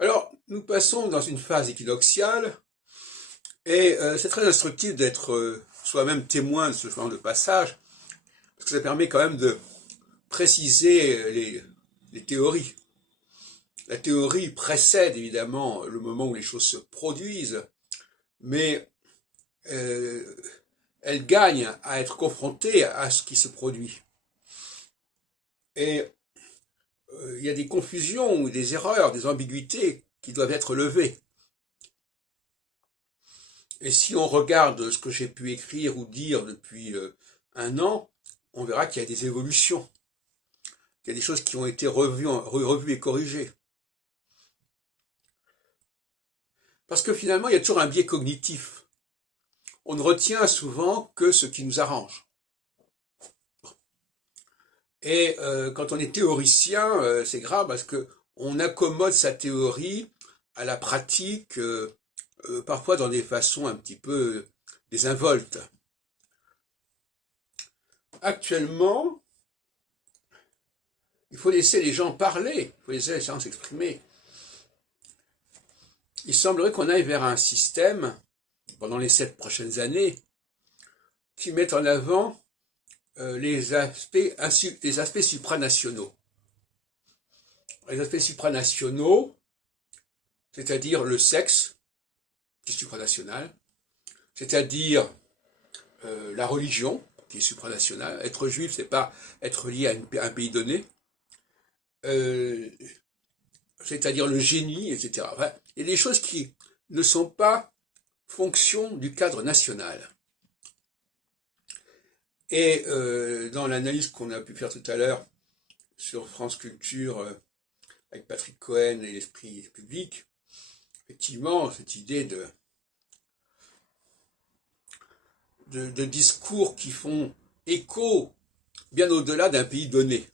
Alors, nous passons dans une phase équinoxiale et c'est très instructif d'être soi-même témoin de ce genre de passage parce que ça permet quand même de préciser les théories. La théorie précède évidemment le moment où les choses se produisent, mais euh, elle gagne à être confrontée à ce qui se produit. Et il y a des confusions ou des erreurs, des ambiguïtés qui doivent être levées. Et si on regarde ce que j'ai pu écrire ou dire depuis un an, on verra qu'il y a des évolutions, qu'il y a des choses qui ont été revues et corrigées. Parce que finalement, il y a toujours un biais cognitif. On ne retient souvent que ce qui nous arrange. Et quand on est théoricien, c'est grave parce que on accommode sa théorie à la pratique, parfois dans des façons un petit peu désinvoltes. Actuellement, il faut laisser les gens parler, il faut laisser les gens s'exprimer. Il semblerait qu'on aille vers un système, pendant les 7 prochaines années, qui mette en avant les aspects supranationaux. Les aspects supranationaux, c'est-à-dire le sexe, qui est supranational, c'est-à-dire la religion, qui est supranationale. Être juif, c'est pas être lié à un pays donné, euh, c'est-à-dire le génie, etc. Enfin, il y a des choses qui ne sont pas fonction du cadre national. Et dans l'analyse qu'on a pu faire tout à l'heure sur France Culture avec Patrick Cohen et l'esprit public, effectivement, cette idée de discours qui font écho bien au-delà d'un pays donné.